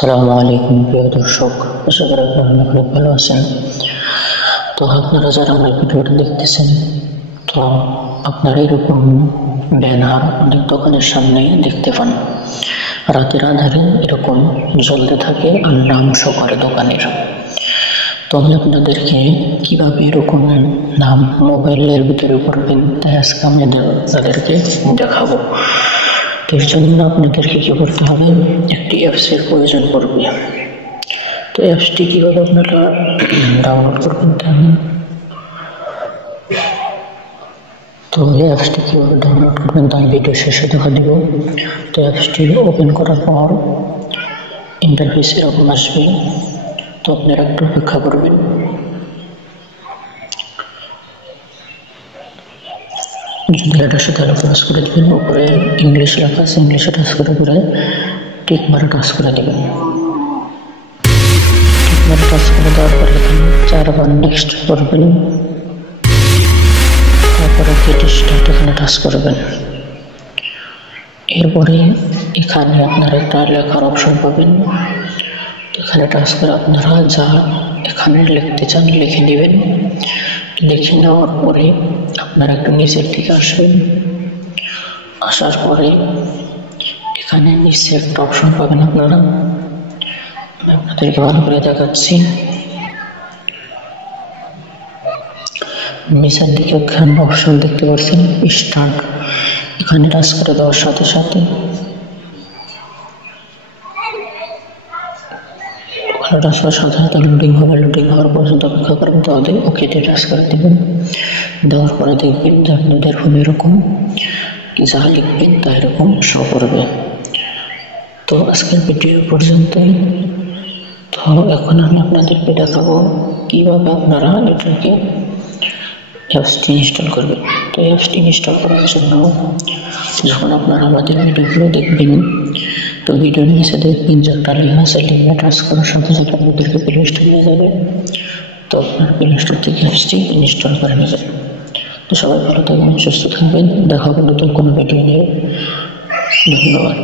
আসসালামু আলাইকুম প্রিয় দর্শক, আশা করি আপনারা খুব ভালো আছেন। তো আপনারা যারা আমার ভিডিওটা দেখতেছেন, তো আপনারা এরকম ব্যানার অনেক দোকানের সামনে দেখতে পান। রাতের আধারে এরকম জ্বলতে থাকে আর নাম শো করে দোকানের। তো আমি আপনাদেরকে কিভাবে এরকম নাম মোবাইলের ভিতরে করবেন তাই আজকে আমি তাদেরকে দেখাবো। এর জন্য আপনাদেরকে কি করতে হবে, একটি অ্যাপস এর প্রয়োজন পড়বে। তো অ্যাপসটি কিভাবে আপনারা ডাউনলোড করবেন তো এই অ্যাপসটি কিভাবে ডাউনলোড করবেন তা ভিডিও শেষে দেখা দিব। তো অ্যাপসটি ওপেন করার পর ইন্টারফেস এরকম আসবে। তো আপনারা একটু অপেক্ষা করবেন। যদি এটা সাথে টাচ করে দেবেন, উপরে ইংলিশ লেখা আছে, ইংলিশে টাচ করে টিক মারে টাচ করে দেবেন। টিক মারে টাচ করে দেওয়ার পরে এখানে 4 বার নেক্সট করবেন, তারপরে গেট স্টার্ট এখানে টাচ করবেন। এরপরে এখানে আপনারা একটা লেখার অপশন পাবেন, এখানে টাচ করে আপনারা যা এখানে লিখতে চান লিখে নেবেন। লিখে নেওয়ার পরে আপনারা একটু নিচের দিকে আসবেন। আসার পরে এখানে নিচে একটা অপশন পাবেন আপনারা, আমি আপনাদেরকে ভালো করে দেখাচ্ছি। নিচের দিকে এখানে অপশন দেখতে পাচ্ছেন স্টার্ট, এখানে টাচ করে দেওয়ার সাথে সাথে লোডিং হবে। লোডিং হওয়ার পর্যন্ত অপেক্ষা করবেন। তাহলে ওকেতে টাচ করে দেবেন। দেওয়ার পরে দেখবেন যে আপনাদের ফোনে এরকম যা লিখবেন তা এরকম শো করবে। তো আজকের ভিডিও পর্যন্তই। তো এখন আমি আপনাদেরকে দেখাবো কিভাবে আপনারা এটাকে অ্যাপসটি ইনস্টল করবেন। তো অ্যাপসটি ইনস্টল করার জন্য যখন আপনারা আমাদের ভিডিওগুলো দেখবেন, তো ভিডিওর নিচে দেখবেন যে একটা লিঙ্ক আছে, লিঙ্কে টাচ করার সাথে সাথে আপনাদেরকে প্লে স্টোর নিয়ে যাবে। তো আপনার প্লে স্টোর থেকে অ্যাপসটি ইনস্টল করে নেবেন। তো সবাই ভালো থাকবেন, সুস্থ থাকবেন। দেখা হবে নতুন কোনো ভিডিও নিয়ে। ধন্যবাদ।